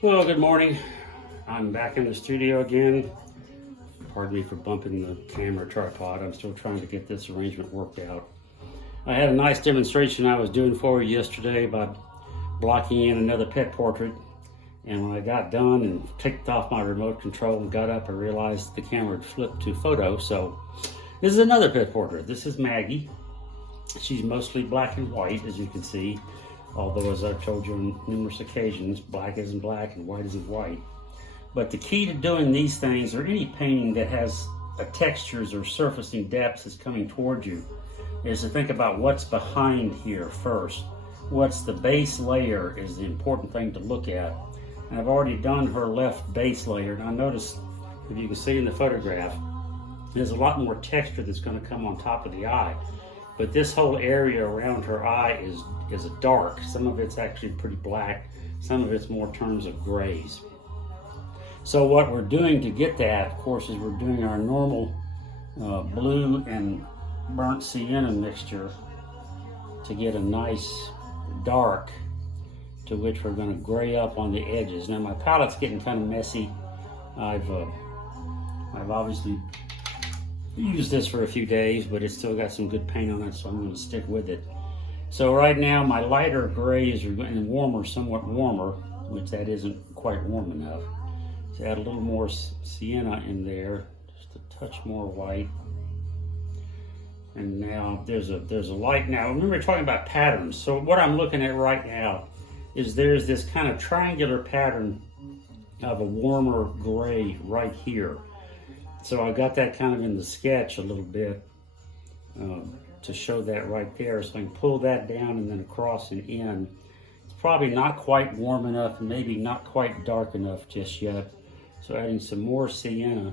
Well, good morning. I'm back in the studio again. Pardon me for bumping the camera tripod. I'm still trying to get this arrangement worked out. I had a nice demonstration I was doing for you yesterday by blocking in another pet portrait. And when I got done and kicked off my remote control and got up, I realized the camera had flipped to photo. So this is another pet portrait. This is Maggie. She's mostly black and white, as you can see. Although, as I've told you on numerous occasions, black isn't black and white isn't white. But the key to doing these things, or any painting that has textures or surfacing depths that's coming towards you, is to think about what's behind here first. What's the base layer is the important thing to look at. And I've already done her left base layer. Now notice, if you can see in the photograph, there's a lot more texture that's going to come on top of the eye. But this whole area around her eye is a dark. Some of it's actually pretty black. Some of it's more terms of grays. So what we're doing to get that, of course, is we're doing our normal blue and burnt sienna mixture to get a nice dark, to which we're going to gray up on the edges. Now my palette's getting kind of messy. I've obviously used this for a few days, but it's still got some good paint on it, so I'm going to stick with it. So right now my lighter grays are getting warmer, somewhat warmer, which that isn't quite warm enough. So add a little more sienna in there, just a touch more white. And now there's a light. Now remember, we're talking about patterns. So what I'm looking at right now is there's this kind of triangular pattern of a warmer gray right here. So I got that kind of in the sketch a little bit to show that right there. So I can pull that down and then across and in. It's probably not quite warm enough, and maybe not quite dark enough just yet. So adding some more sienna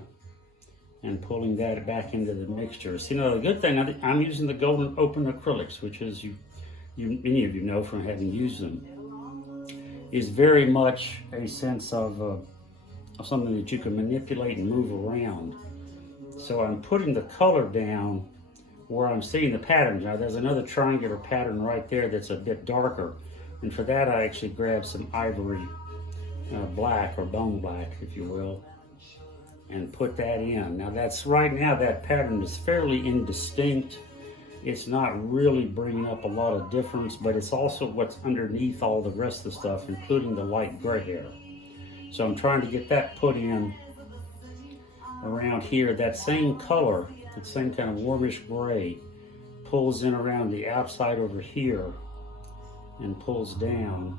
and pulling that back into the mixture. So, the good thing, I'm using the Golden Open acrylics, which is many of you know from having used them, is very much a sense of something that you can manipulate and move around. So I'm putting the color down where I'm seeing the patterns. Now there's another triangular pattern right there that's a bit darker. And for that I actually grabbed some ivory black, or bone black if you will, and put that in. Now right now that pattern is fairly indistinct. It's not really bringing up a lot of difference, but it's also what's underneath all the rest of the stuff, including the light gray hair. So I'm trying to get that put in around here. That same color, that same kind of warmish gray, pulls in around the outside over here and pulls down.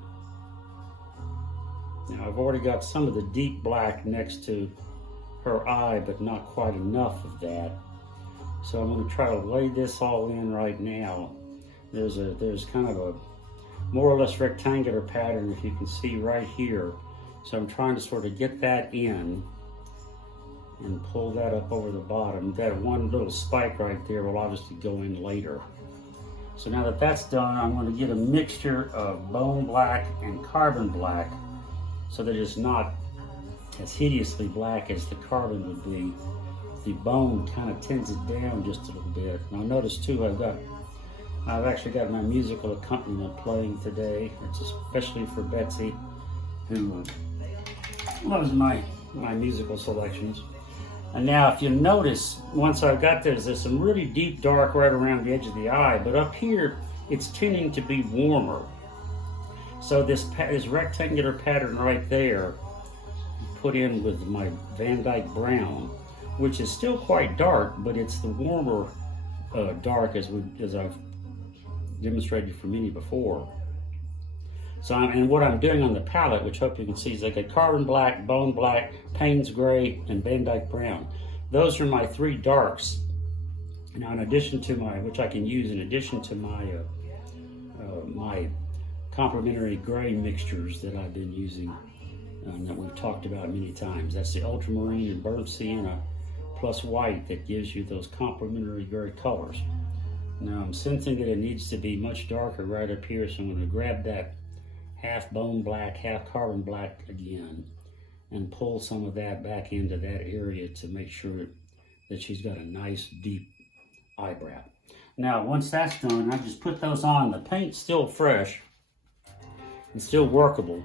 Now I've already got some of the deep black next to her eye, but not quite enough of that. So I'm going to try to lay this all in right now. There's kind of a more or less rectangular pattern, if you can see right here. So I'm trying to sort of get that in and pull that up over the bottom. That one little spike right there will obviously go in later. So now that that's done, I'm going to get a mixture of bone black and carbon black so that it's not as hideously black as the carbon would be. The bone kind of tints it down just a little bit. Now notice too, I've actually got my musical accompaniment playing today. It's especially for Betsy, who loves my musical selections. And now if you notice, once I've got this, there's some really deep dark right around the edge of the eye, but up here it's tending to be warmer. So this rectangular pattern right there, put in with my Van Dyke brown, which is still quite dark, but it's the warmer dark as I've demonstrated for many before. So and what I'm doing on the palette, which I hope you can see, is I got carbon black, bone black, Payne's gray, and Van Dyke brown. Those are my three darks. Now in addition to which I can use in addition to my complementary gray mixtures that I've been using, that we've talked about many times. That's the ultramarine and burnt sienna plus white that gives you those complementary gray colors. Now I'm sensing that it needs to be much darker right up here, so I'm going to grab that half bone black, half carbon black again, and pull some of that back into that area to make sure that she's got a nice deep eyebrow. Now once that's done, I just put those on. The paint's still fresh and still workable,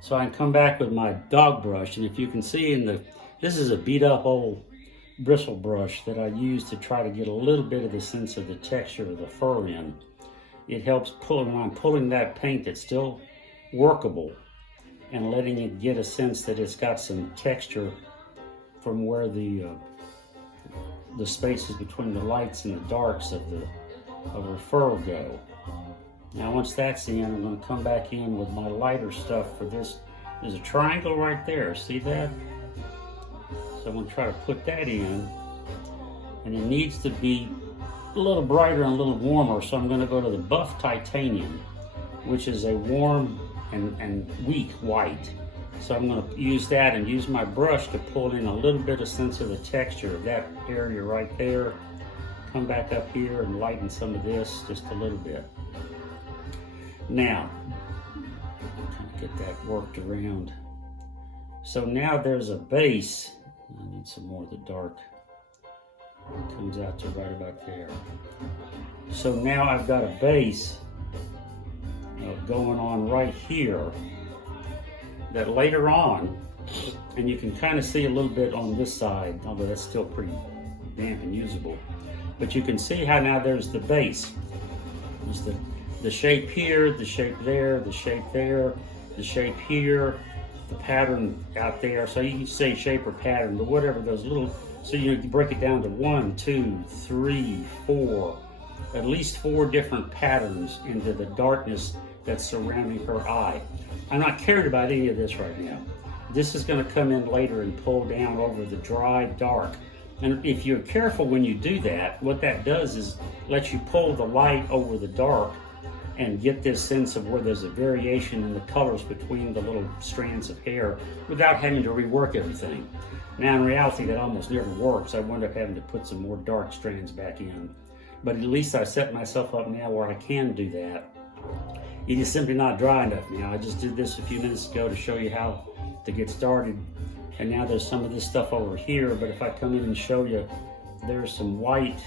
So I can come back with my dog brush, and if you can see this is a beat up old bristle brush that I use to try to get a little bit of the sense of the texture of the fur in. It helps pull, when I'm pulling that paint that's still workable and letting it get a sense that it's got some texture from where the spaces between the lights and the darks of the fur go. Now once that's in, I'm going to come back in with my lighter stuff for this. There's a triangle right there, see that? So I'm going to try to put that in, and it needs to be a little brighter and a little warmer, so I'm going to go to the Buff Titanium, which is a warm and weak white. So I'm going to use that and use my brush to pull in a little bit of sense of the texture of that area right there. Come back up here and lighten some of this just a little bit. Now, get that worked around. So now there's a base. I need some more of the dark. It comes out to right about there. So now I've got a base going on right here that later on, and you can kind of see a little bit on this side, although that's still pretty damp and usable. But you can see how now there's the base. There's the shape here, the shape there, the shape there, the shape here, the pattern out there. So you can say shape or pattern, but whatever those little, so you break it down to 1, 2, 3, 4, at least 4 different patterns into the darkness that's surrounding her eye. I'm not cared about any of this right now. This is going to come in later and pull down over the dry dark. And if you're careful when you do that, what that does is let you pull the light over the dark and get this sense of where there's a variation in the colors between the little strands of hair without having to rework everything. Now in reality that almost never works. I wind up having to put some more dark strands back in. But at least I set myself up now where I can do that. It is simply not dry enough now. I just did this a few minutes ago to show you how to get started. And now there's some of this stuff over here, but if I come in and show you, there's some white.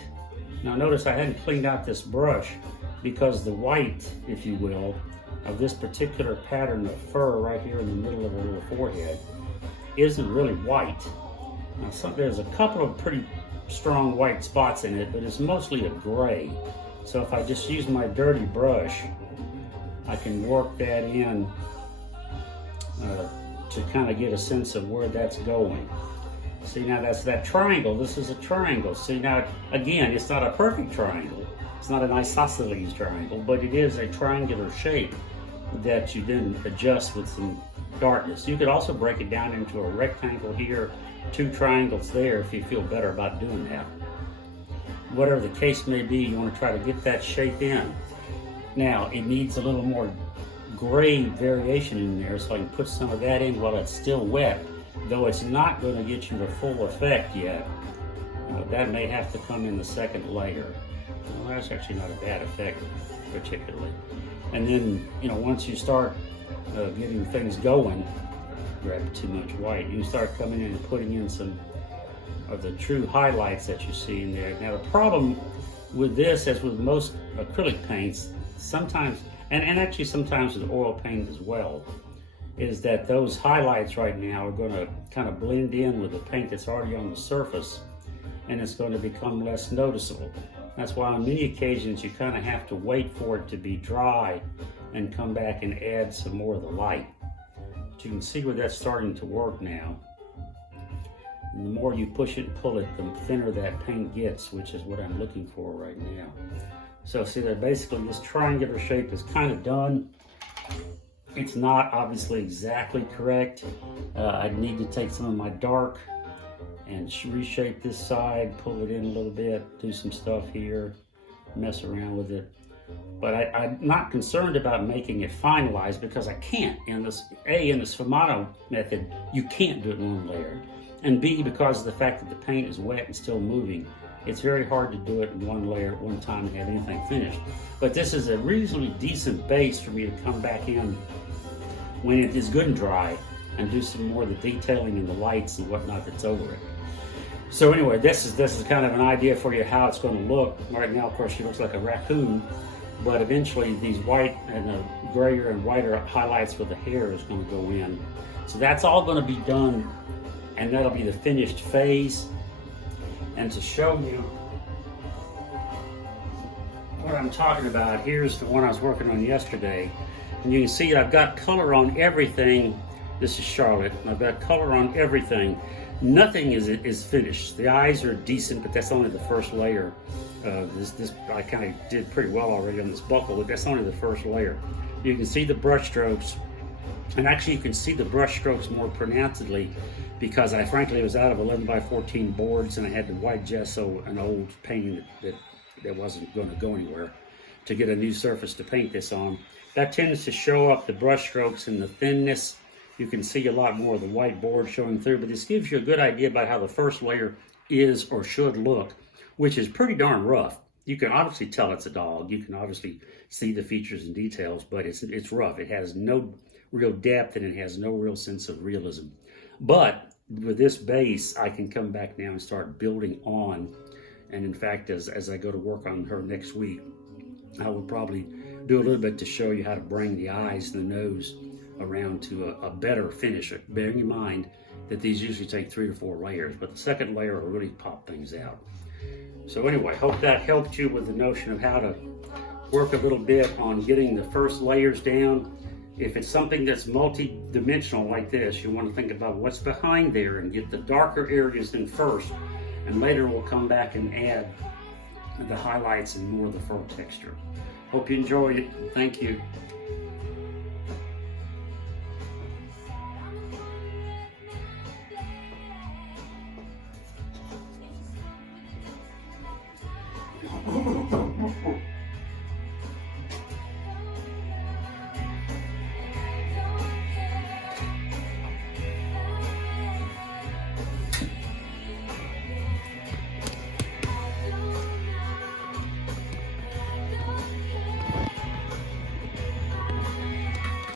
Now notice I hadn't cleaned out this brush because the white, if you will, of this particular pattern of fur right here in the middle of her little forehead isn't really white. Now there's a couple of pretty strong white spots in it, but it's mostly a gray. So if I just use my dirty brush, I can work that in to kind of get a sense of where that's going. See, now that's that triangle. This is a triangle. See, now again, it's not a perfect triangle. It's not an isosceles triangle, but it is a triangular shape that you then adjust with some darkness. You could also break it down into a rectangle here, 2 triangles there if you feel better about doing that. Whatever the case may be, you want to try to get that shape in. Now, it needs a little more gray variation in there, so I can put some of that in while it's still wet, though it's not going to get you the full effect yet. That may have to come in the second layer. Well, that's actually not a bad effect, particularly. And then, once you start getting things going, grab too much white, you can start coming in and putting in some of the true highlights that you see in there. Now, the problem with this, as with most acrylic paints, sometimes, and actually sometimes with oil paint as well, is that those highlights right now are going to kind of blend in with the paint that's already on the surface, and it's going to become less noticeable. That's why on many occasions you kind of have to wait for it to be dry and come back and add some more of the light. But you can see where that's starting to work now. And the more you push it and pull it, the thinner that paint gets, which is what I'm looking for right now. So see that basically this triangular shape is kind of done. It's not obviously exactly correct. I need to take some of my dark and reshape this side, pull it in a little bit, do some stuff here, mess around with it. But I'm not concerned about making it finalized because I can't. In the sfumato method, you can't do it in one layer. And B, because of the fact that the paint is wet and still moving, it's very hard to do it in one layer at one time and have anything finished. But this is a reasonably decent base for me to come back in when it is good and dry and do some more of the detailing and the lights and whatnot that's over it. So anyway, this is kind of an idea for you how it's going to look. Right now, of course, she looks like a raccoon, but eventually these white and grayer and whiter highlights with the hair is going to go in. So that's all going to be done, and that'll be the finished phase. And to show you what I'm talking about, here's the one I was working on yesterday. And you can see I've got color on everything. This is Charlotte. I've got color on everything. Nothing is finished. The eyes are decent, but that's only the first layer. This I kind of did pretty well already on this buckle, but that's only the first layer. You can see the brush strokes, and actually you can see the brush strokes more pronouncedly because I frankly was out of 11x14 boards, and I had the white gesso, an old painting that wasn't going to go anywhere, to get a new surface to paint this on. That tends to show up the brush strokes and the thinness. You can see a lot more of the white board showing through, but this gives you a good idea about how the first layer is or should look, which is pretty darn rough. You can obviously tell it's a dog. You can obviously see the features and details, but it's rough. It has no real depth, and it has no real sense of realism. But with this base, I can come back now and start building on. And in fact, as I go to work on her next week, I will probably do a little bit to show you how to bring the eyes and the nose around to a better finish, bearing in mind that these usually take 3 to 4 layers, but the second layer will really pop things out. So anyway, hope that helped you with the notion of how to work a little bit on getting the first layers down. If it's something that's multi-dimensional like this, you want to think about what's behind there and get the darker areas in first, and later we'll come back and add the highlights and more of the fur texture. Hope you enjoyed it. Thank you.